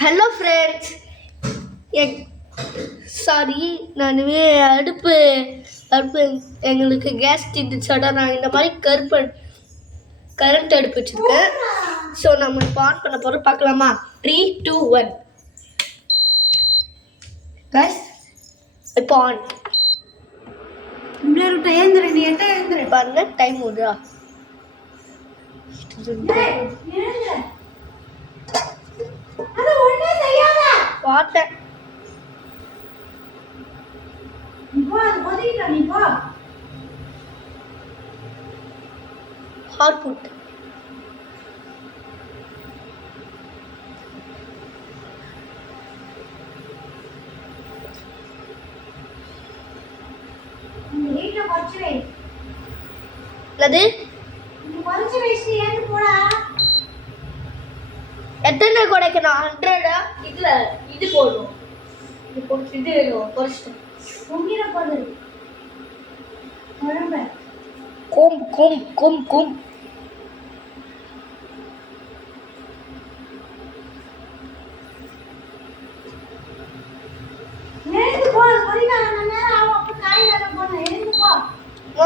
Hello friends, sorry நான் அடுப்பு அடுப்பு எங்களுக்கு கேஸ் தீர்ந்துச்சாடா. நான் இந்த மாதிரி கரண்ட் அடுப்பு வச்சுருக்கேன். ஸோ நம்ம இப்போ ஆன் பண்ண போகிறோம், பார்க்கலாமா? 3, 2, 1 கேஸ் இப்போ ஆன். பாருங்க, டைம் ஓடுதா? பார்த்தேன். ஹாட் புட் அது எத்தனை குறைக்கணும்? 100 இதுல இது போடணும். இது போட்டு குறைச்சிட்டேன். கும் கும் கும் கும்.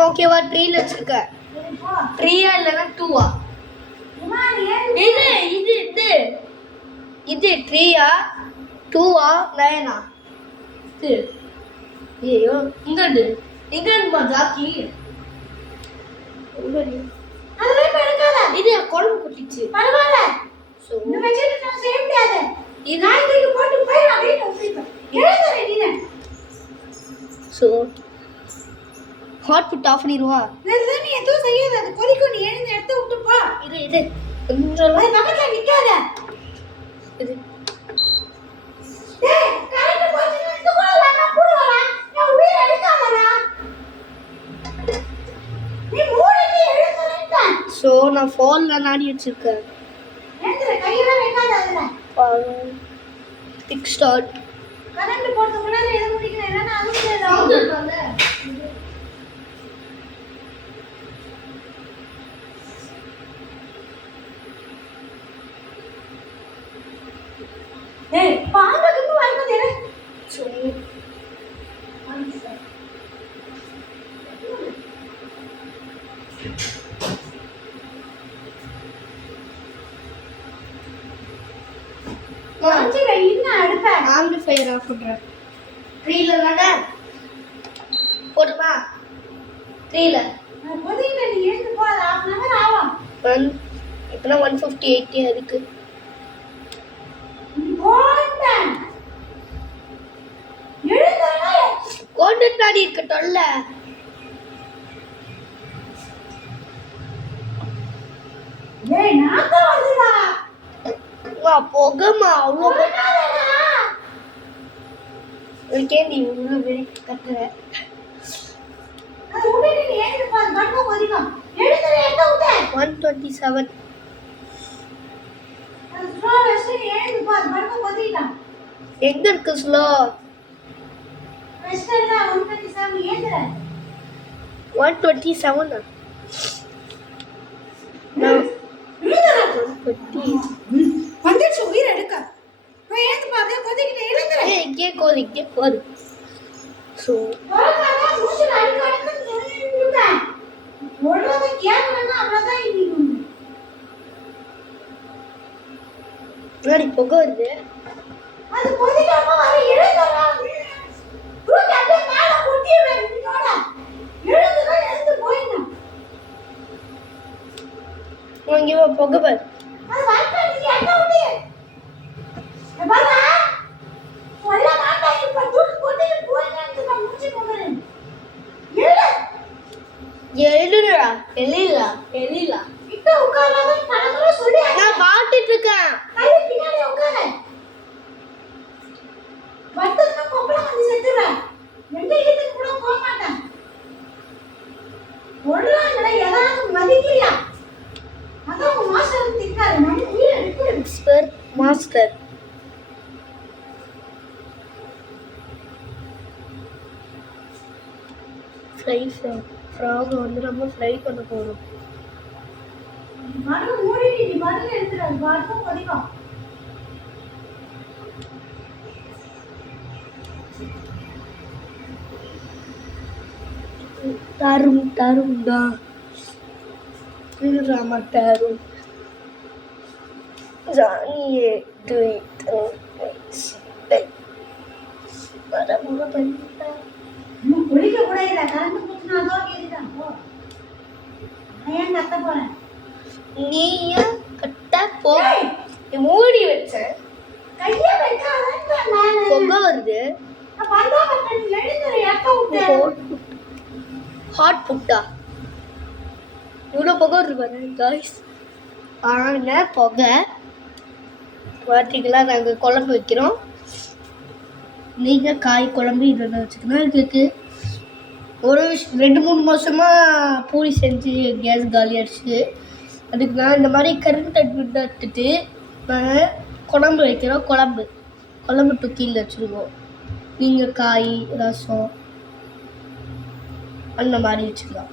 ஓகேவா? 3ல வச்சிருக்க. 3ஆ இல்லைன்னா 2ஆ? இது 3ஆ 2ஆ 9ஆ? ஐயோ, இங்க ஜாக்கி இது குழம்பு குட்டிச்சு. பரவாயில்ல, ஸோ ஹாட் புட் ஆஃப் பண்ணிடுவா. நீ எதுவும் செய்யாத, அது கொதிக்கும். நீ எழுந்து எடுத்து விட்டுப்பா. இது கொஞ்சம் பக்கத்துல நிக்காத. இது டேய், கரெக்ட் போச்சு. நின்னு போடல, நான் போடுவல. நான் உயிர் எடுக்காதடா. நீ மூடிட்டு எழுந்துறேன்டா. ஸோ நான் ஃபோன்ல நாடி வச்சிருக்கேன். எழுந்துற, கையெல்லாம் வைக்காத அதுல. Tick start. கரெக்ட் போட்டு முன்னாடி எதை முடிக்கணும்? என்னன்னா அதுல ஏய், பாம்புக்கு வரும்போது என்ன? சரி, வாஞ்சிங்க இன்ன அடுப்ப ஆம்பிளிஃபையர் ஆஃப் பண்றேன். 3ல தானே போடுமா? 3ல கொதிங்க. நீ எழுந்து போ. அது 1/2 hour ஆகும். இப்போனா 158 அதுக்கு கோண்டாடி இருக்கட்டும்ல. ஏய், நாக்க வருதுடா. போகமா அவ்வளோ நீ உள்ள வெளி கத்துற. அது உடனே நீ எழுந்து போ. அது படுக்க கொதிக்கும். எழுந்துற, எங்க உட்ட? 127. அது ஸ்லோ வச்சு நீ எழுந்து போ. அது படுக்க கொதிக்கும். எங்க இருக்கு ஸ்லோ? வெஸ்டர்ல 127 எழுந்துற. 127 நான் 120 வந்துச்சு. உயிர் எடுக்க போய் எழுந்து போ. அப்படியே கொதிக்கிட்டு எழுந்துற. இங்கே போது. ஸோ வரகாதா மூச்சு அடிக்கடிக்கு சொல்லிட்டு சொல்றத கேட்கலன்னா அவ்வளவுதான். இன்னைக்கு முன்னாடி புகை வருது. அது கொதிக்காம வர எழுந்துறா. தூக்கி அப்படியே மேல குட்டி வேணும்னோட எழுந்து போயிடணும். இங்கே புகை பாரு. அது வரப்ப நீ என்ன விட்டு பாருங்க. சொல்ல மாட்டேன். இப்ப தூக்கி கொட்டிட்டு போயிட்டு நான் மூச்சு போகிறேன். எழுதுடா. எழிலா கிட்ட உட்காராத. கடவுள சொல்லி நான் பாத்துட்டு இருக்கேன். கை பின்னாடி உட்காரு. வட்டத்துல கொப்பள வந்து செத்துற. எங்க இடத்துக்கு கூட போக மாட்டேன். ஒருளாங்கட ஏதாவது மதிக்கலையா? அதான் உங்க மாஸ்டர் திட்டாரு. நம்ம உயிர் எடுத்து மாஸ்டர் ஃப்ரை ஃப்ராக் வந்து நம்ம ஃப்ரை பண்ண போகிறோம். மருந்து மூடிட்டு நீ மருந்து எடுத்துரு, அது பாட்டு கொதிக்கும். tarum tarum da rama tarum Johnny do it para mura பண்ணா இன்னும் குளிக்க கூட இல்ல கரண்ட் போச்சுனா அதோ கேக்குதான் போ நான் ஏன் கத்த போறேன் நீயா கட்ட போ மூடி வச்ச கைய வைக்காதன்னு நான் பொங்க வருது நான் வந்தா பட்டேன் எடுத்து ஏத்த விட்டு ஹாட் புட்டா இவ்வளோ புகை வருது பாருங்க காய்ஸ் ஆன புகை பார்த்தீங்களா நாங்கள் குழம்பு வைக்கிறோம் நீங்கள் காய் குழம்பு இதெல்லாம் வச்சுக்கணும் இதுக்கு ஒரு 2-3 மாதமாக பூரி செஞ்சு கேஸ் காலி ஆகிடுச்சு அதுக்கு நான் இந்த மாதிரி கரண்ட் அடுப்பு எடுத்துட்டு நாங்கள் குழம்பு வைக்கிறோம் குழம்பு தூக்கியில் வச்சுருக்கோம் நீங்கள் காய் ரசம் அந்த மாதிரி வச்சுக்கலாம்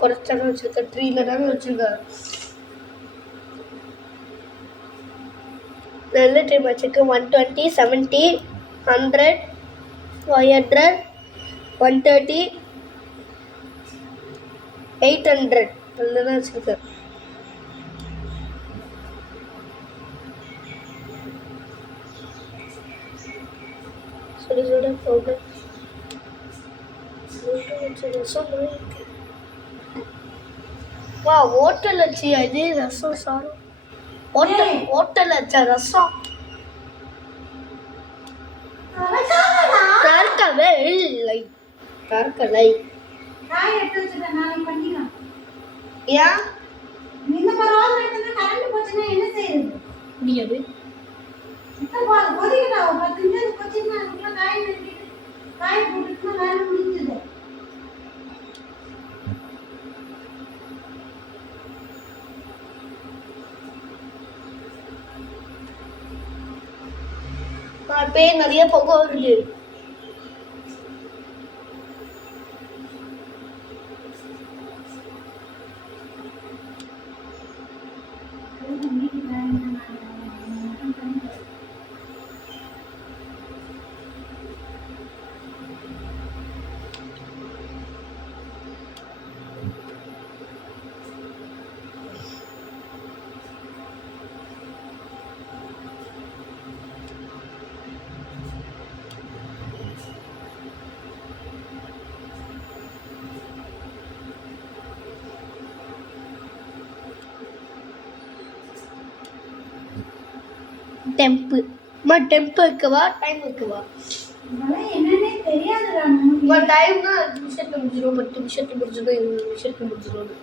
குறைச்சாலும் வச்சிருக்க 3ல தானே வச்சிருக்க நல்ல டைம் வச்சிருக்க 120 70 100 500 130 800 நல்லதான் வச்சிருக்க சுட போக வா ஹோட்டல் வச்சு அது ரசம் சாரும் ஹோட்டல் வச்ச ரசம் தற்கவே இல்லை தற்கலை காய் எடுத்து வச்சிருக்கேன் நாளைக்கு பண்ணிக்கலாம் ஏன் இந்த பரவாயில்ல கரண்ட் போச்சுன்னா என்ன செய்யறது முடியாது கொதிக்கட்டா 10 நிமிஷம் கொச்சினா அதுக்குள்ள காய் வெட்டிட்டு காய் போட்டுட்டுனா வேலை முடிஞ்சது அப்பே நிறைய புகை வருது டெம்பு டெம்பு வைக்கவா டைம் வைக்கவா இதெல்லாம் என்னன்னே தெரியாதுடா டைம்னா 5 நிமிஷத்துல முடிஞ்சிடும் 10 நிமிஷத்துல முடிஞ்சிடும் 20 நிமிஷத்துல முடிஞ்சிடும்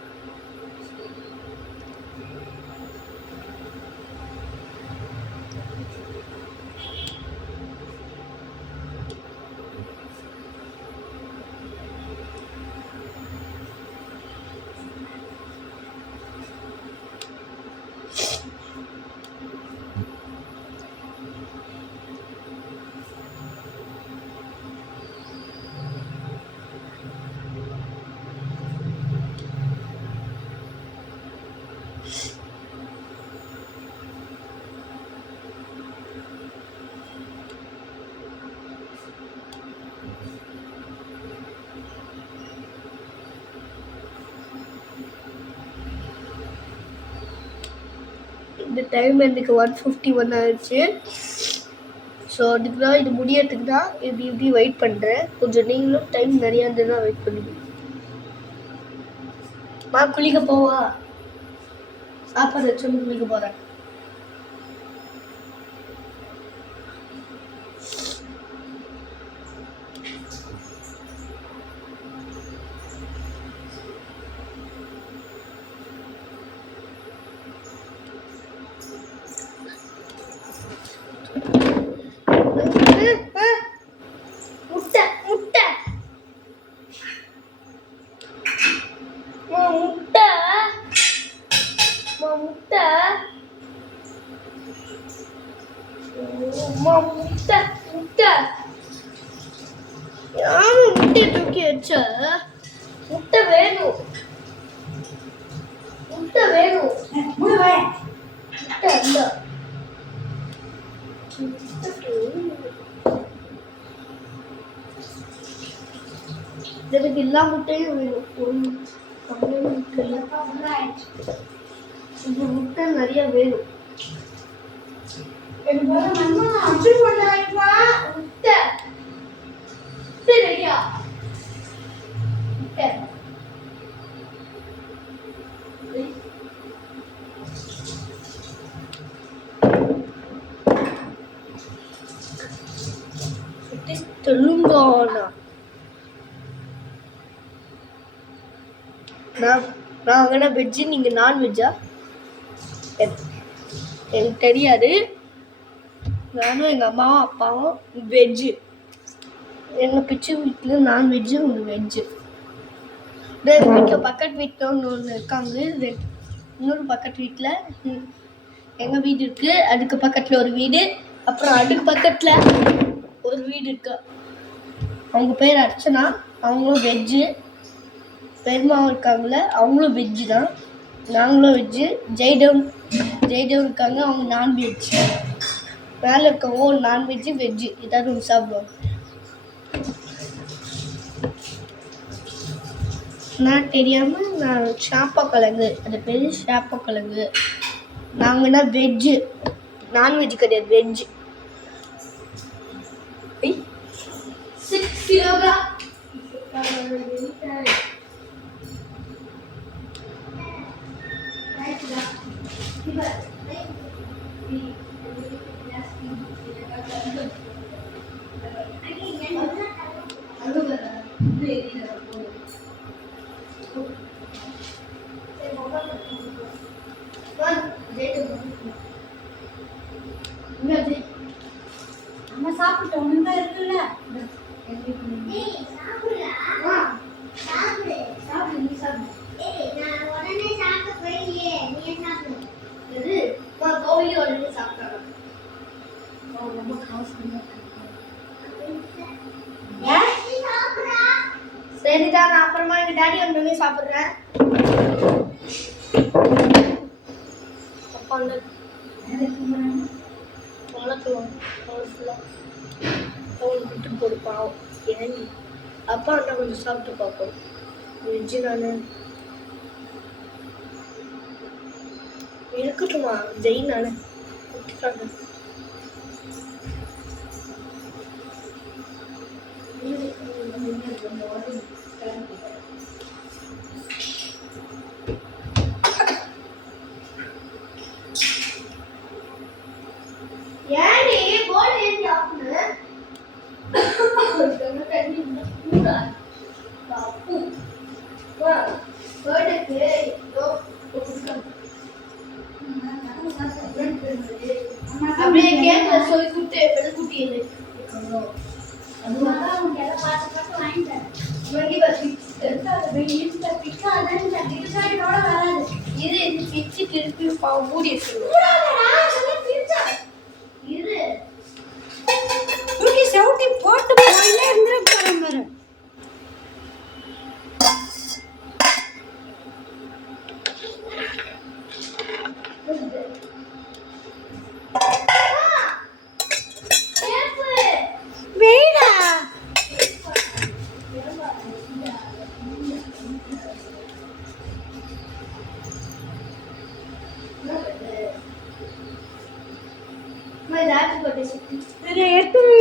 இந்த டைம் எனக்கு 151 ஆயிடுச்சு ஸோ அதுக்கு தான் இது முடியறதுக்கு தான் இப்படி வெயிட் பண்ணுறேன் கொஞ்சம் நீங்களும் டைம் நிறையா இருந்ததுன்னா வெயிட் பண்ணுங்க குளிக்க போவா சாப்பாடு வச்சு குளிக்க போகிறேன் அம்மா முட்டை முட்டை யாரு முட்டையை தூக்கி வச்ச முட்டை வேணும் முட்டை வேணும் முழுவே முட்டை அந்த எனக்கு எல்லா முட்டையும் வேணும் ஒரு கம்மியான முட்டை இல்லை. இந்த முட்டை நிறைய வேணும் எனக்கு வந்து அச்சு பண்ணாயிப்பா முட்டை முட்டை ரெடியா முட்டை தெலுங்கானா நான் வெஜ்ஜு நீங்கள் நான்வெஜ்ஜா எனக்கு தெரியாது. நானும் எங்கள் அம்மாவும் அப்பாவும் வெஜ்ஜு. எங்கள் பிச்சு வீட்டில் நான்வெஜ்ஜு ஒரு வெஜ்ஜு. எங்கள் வீட்டில் பக்கத்து வீட்டில் ஒன்று இருக்காங்க. இன்னொரு பக்கத்து வீட்டில் எங்கள் வீடு இருக்குது. அதுக்கு பக்கத்தில் ஒரு வீடு, அப்புறம் அதுக்கு பக்கத்தில் ஒரு வீடு இருக்கு. அவங்க பேர் அர்ச்சனா, அவங்களும் வெஜ்ஜு. பெருமாவும் இருக்காங்கள, அவங்களும் வெஜ்ஜு தான். நாங்களும் வெஜ்ஜு. ஜெய்தேவ் இருக்காங்க, அவங்க நான்வெஜ். மேலே இருக்கவங்க ஒரு நான்வெஜ்ஜு வெஜ்ஜு ஏதாவது ஒன்று சாப்பிடுவாங்க. நான் தெரியாமல் நான் சாப்பக்கிழங்கு, அது பேர் சாப்பக்கிழங்கு. நாங்கன்னா வெஜ்ஜு, நான்வெஜ் கிடையாது, வெஜ்ஜு. 6 kilogram. நம்ம சாப்பிட்டோம் ஒண்ணு இருக்குல்ல சரிதான், நான் அப்புறமா எங்க டாடி வந்தோடனே சாப்பிட்றேன். அப்பா வந்து விட்டு கொடுப்பான். ஏன் அப்பா அண்ணா கொஞ்சம் சாப்பிட்டு பார்ப்போம். வெஜ்ஜு நானு இருக்கட்டுமா, ஜெய் நானு விட்டுக்காங்க. ஏன்டி போர்டு ஏன் ஆஃப்னு தண்ணி கூட பாப்பு வா போர்டுக்கு அப்படியே கேட்கல சொல்லி குட்டு பெருக்குட்டி இது அதுதான் உங்க எல்லாம் பார்த்து வாங்கிட்டேன். மங்கி பசி இந்த பிக்காதன்னு டிசைனோட வராது. இது பிச்சு திருப்பி மூடி வச்சிருவோம். இது தூக்கி சவுட்டி போட்டு போயிலே இருந்துற போறேன் பாரு. வெயிடா இதை எடுத்து வை.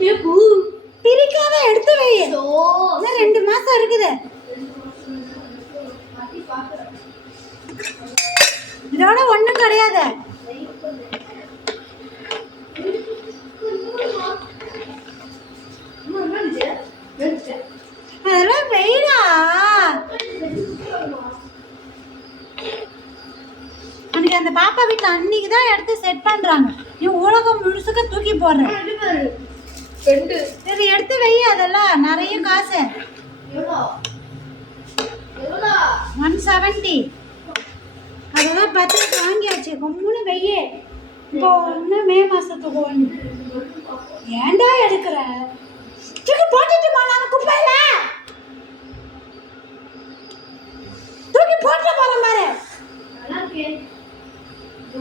டேப்பு பிரிக்காத எடுத்து வை. இன்னும் 2 மாசம் இருக்குது. இதோட ஒண்ணும் கிடையாது. அதெல்லாம் வெயிடா. அன்னைக்கு அந்த பாப்பா வீட்டுல அன்னைக்கு தான் எடுத்து செட் பண்றாங்க. நீ உலகம் முழுசுக்க தூக்கி போடுற. சரி எடுத்து வை. அதெல்லாம் நிறைய காசு. 170. ஆயிடுச்சு கம்முன்னு வெய்யே இப்போ இன்னும் மே மாசத்துக்கு ஒன்று ஏன்டா எடுக்கிற தூக்கி போட்டுட்டுமா நான் குப்பையில தூக்கி போட்டு போறேன் பாரு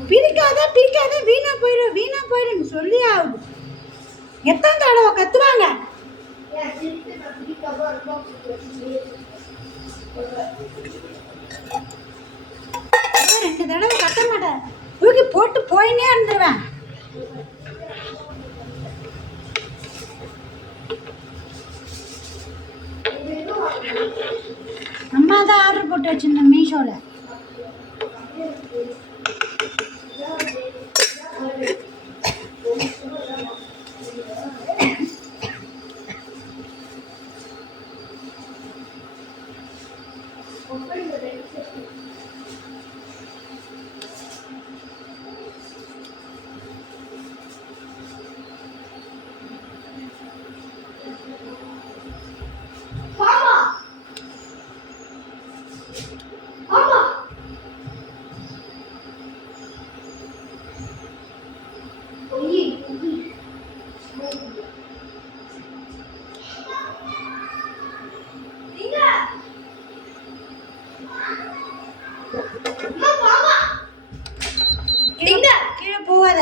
பிரிக்காத வீணா போயிடும் சொல்லி ஆகுது எத்தனை தடவை கத்துவாங்க ரெண்டு தடவை கத்த மாட்டேன் தூக்கி போட்டு போயினே இருந்துருவேன் அம்மா தான் ஆர்டர் போட்டு வச்சிருந்தேன் மீஷோல கீழே போவாத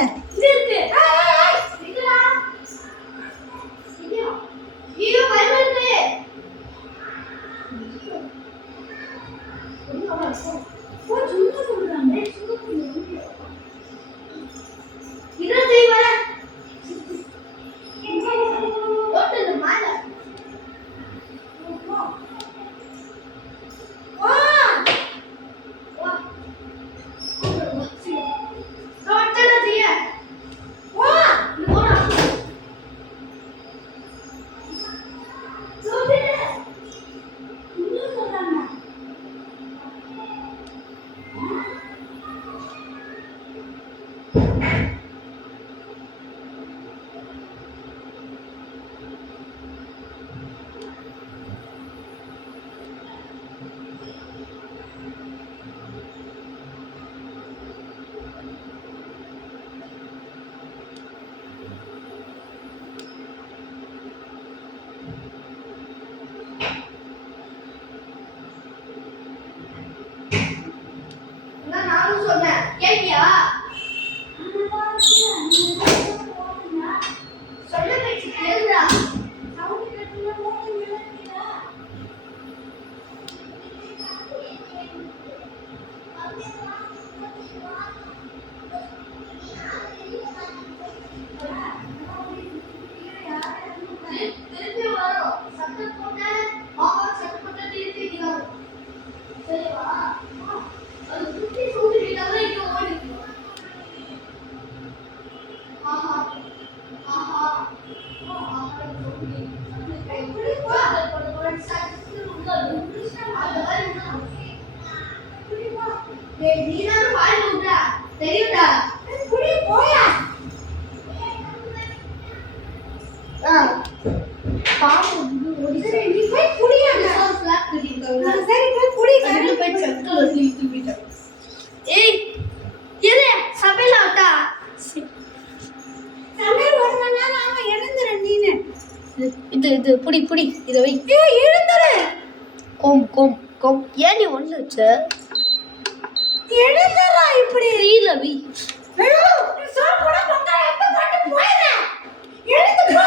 இது புடி புடி இதை வை எழுந்துரு கோம் கோம் கோம் ஏன் நீ ஒன்று வச்ச எழுந்துறா இப்படி இல்ல வி ஐயோ நீ சோறு கூட பங்கா எடுத்து போட்டு போயிரே எழுந்து போ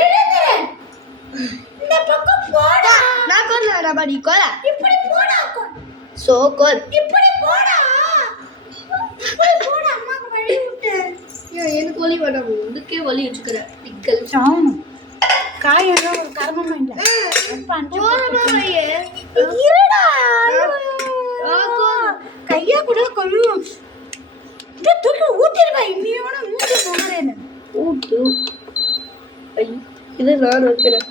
எழுந்துரு இந்த பக்கம் போடா நான் கொல்ல நீ கொல்ல இப்படி போடா சோ கொல் இப்படி போடா அம்மாக்கு வழி விட்டு எனக்கு வலி வேண்டாம் உனக்கே வலி வச்சுக்கிற பிக்கல் சாம் காய் ஏதோ ஒரு கர்மமா இல்ல இருடா கையா கூட கழுவும் இத தூக்கி ஊத்திடுவா இன்னியோட மூஞ்சி போறேன்னு ஊத்து இது நான் வைக்கிறேன்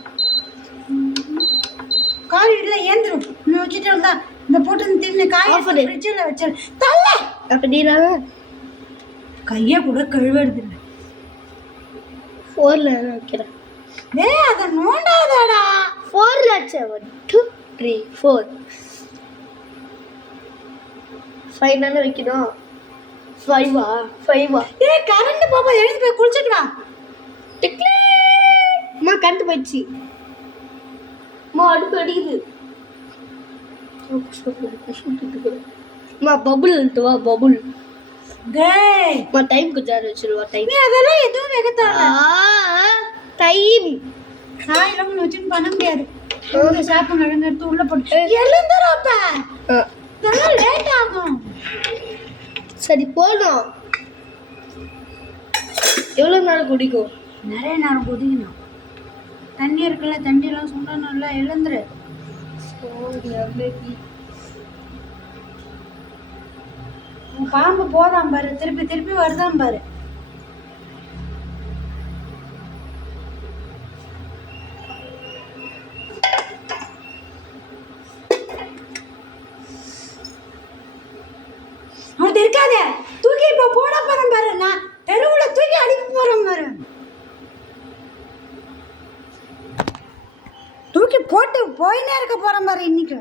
காய் இல்ல ஏந்திரும் நீ வச்சுட்டு இருந்தா இந்த போட்டு தின்னு காய் ஃப்ரிட்ஜில் வச்சிரு தள்ள அப்படினா கையை கூட கழுவுறது இல்லை 4ல வைக்கிறேன் அதை நோண்டாதடா 4ல 1 2 3 4 5 தானே வைக்கணும். 5வா 5வா? ஏய் கரண்ட் பாப்பா எழுந்து போய் குளிச்சிட்டு வா. அம்மா கரண்ட் போயிடுச்சு. அம்மா அடுப்பு அடிக்குது. அம்மா பபுள் வா பபுள். டேய் அம்மா டைம் கொஞ்சம் வச்சிருவா டைம். நீ அதெல்லாம் எதுவும் வைக்க தேவை. டைம் சாயலாம் வச்சுன்னு பண்ண முடியாது. இந்த சாப்பு நடந்து எடுத்து உள்ள போட்டு எழுந்துறப்ப இதெல்லாம் லேட் ஆகும். சரி போதும். எவ்வளோ நேரம் குடிக்கும்? நிறைய நேரம் கொதிக்கணும். தண்ணி இருக்குல்ல, தண்ணியெல்லாம் சுண்டணும்ல, எழுந்துரு. உன் பாம்பு போதாம் பாரு, திருப்பி திருப்பி வருதாம் பாரு. அது இருக்காதே, தூக்கி இப்ப போட போறேன் பாரு. நான் தெருவுல தூக்கி அடிக்க போறேன் பாரு. தூக்கி போட்டு போயினே இருக்க போறேன் பாரு இன்னைக்கு.